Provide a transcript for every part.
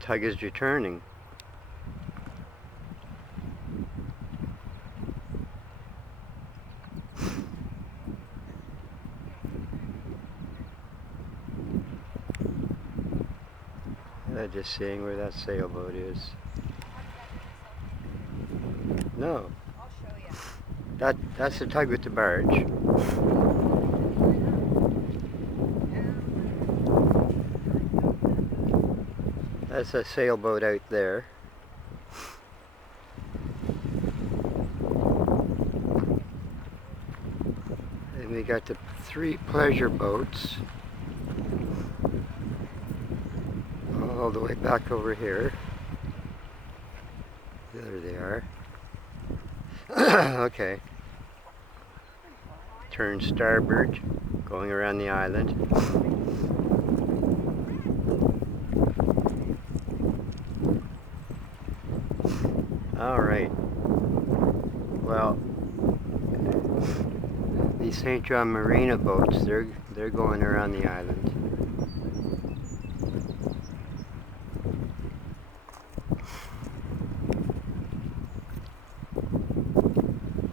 tug is returning. Just seeing where that sailboat is. No. I'll show you. That's the tug with the barge. That's a sailboat out there. And we got the 3 pleasure boats all the way back over here. There they are. Okay. Turn starboard, going around the island. Alright. Well, these St. John Marina boats, they're going around the island.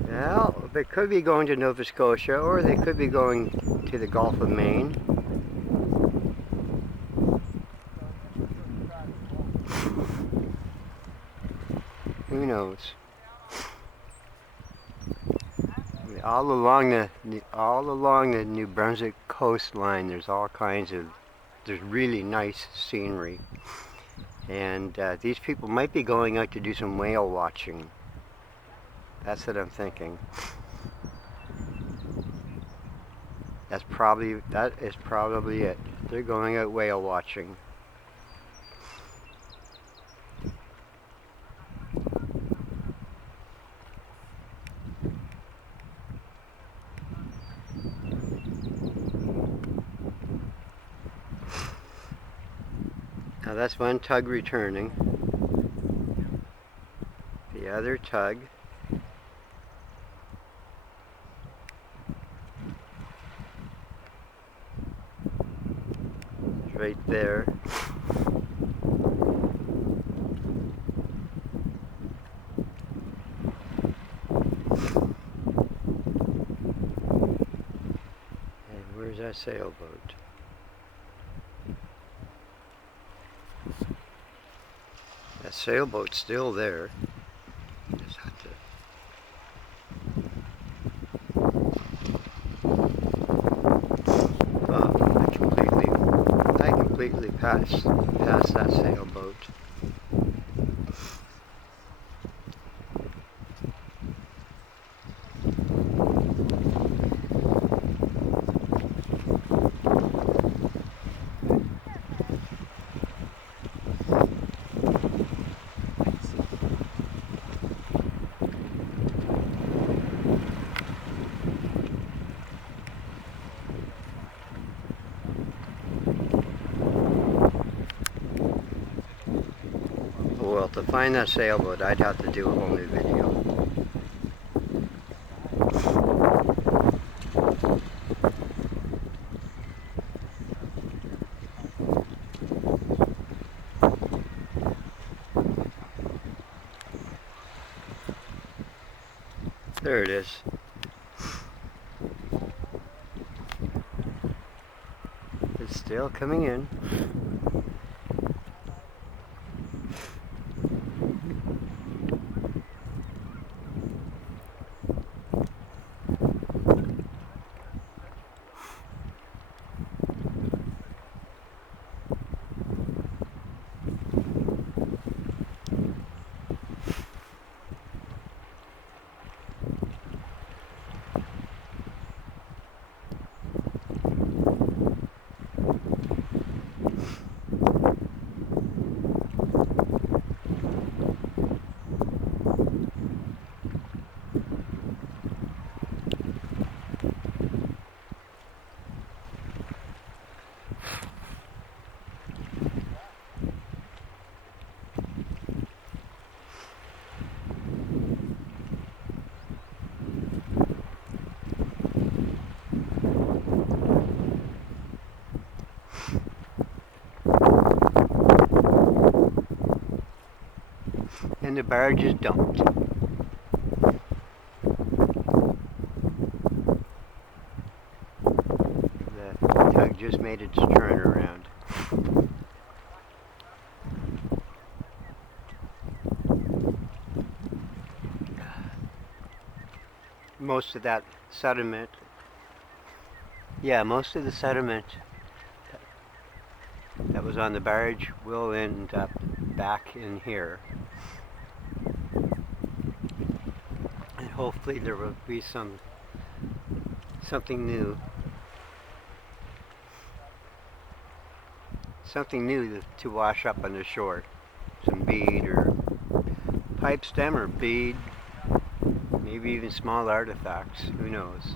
Well, they could be going to Nova Scotia, or they could be going to the Gulf of Maine. Who knows? All along the New Brunswick coastline, there's really nice scenery, and these people might be going out to do some whale watching. That's what I'm thinking. That is probably it. They're going out whale watching. Now that's one tug returning. The other tug is right there. And where's that sailboat? That sailboat's still there. Just have to. Oh, I completely passed that sailboat. Well, to find that sailboat, I'd have to do a whole new video. There it is. It's still coming in. and the barges don't. The tug just made its turn around. Most of that sediment, most of the sediment that was on the barge will end up back in here. And hopefully there will be something new. Something new to wash up on the shore. Some bead or pipe stem or bead. Maybe even small artifacts. Who knows?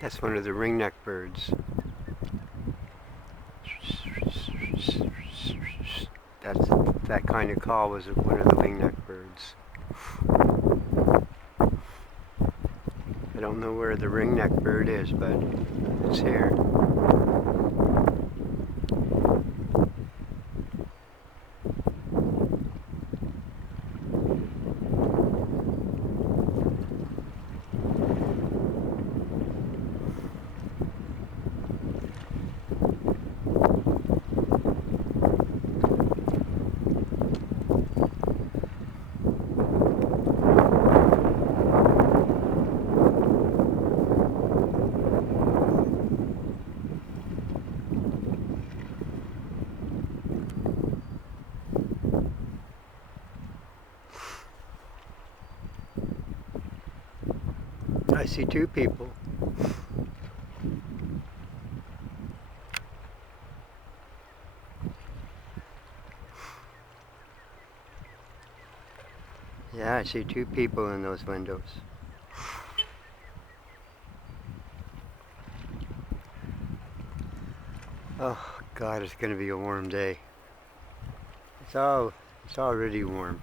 That's one of the ringneck birds. That kind of call was one of the ringneck birds. I don't know where the ringneck bird is, but it's here. I see two people. Yeah, I see two people in those windows. Oh God, it's gonna be a warm day. It's already warm.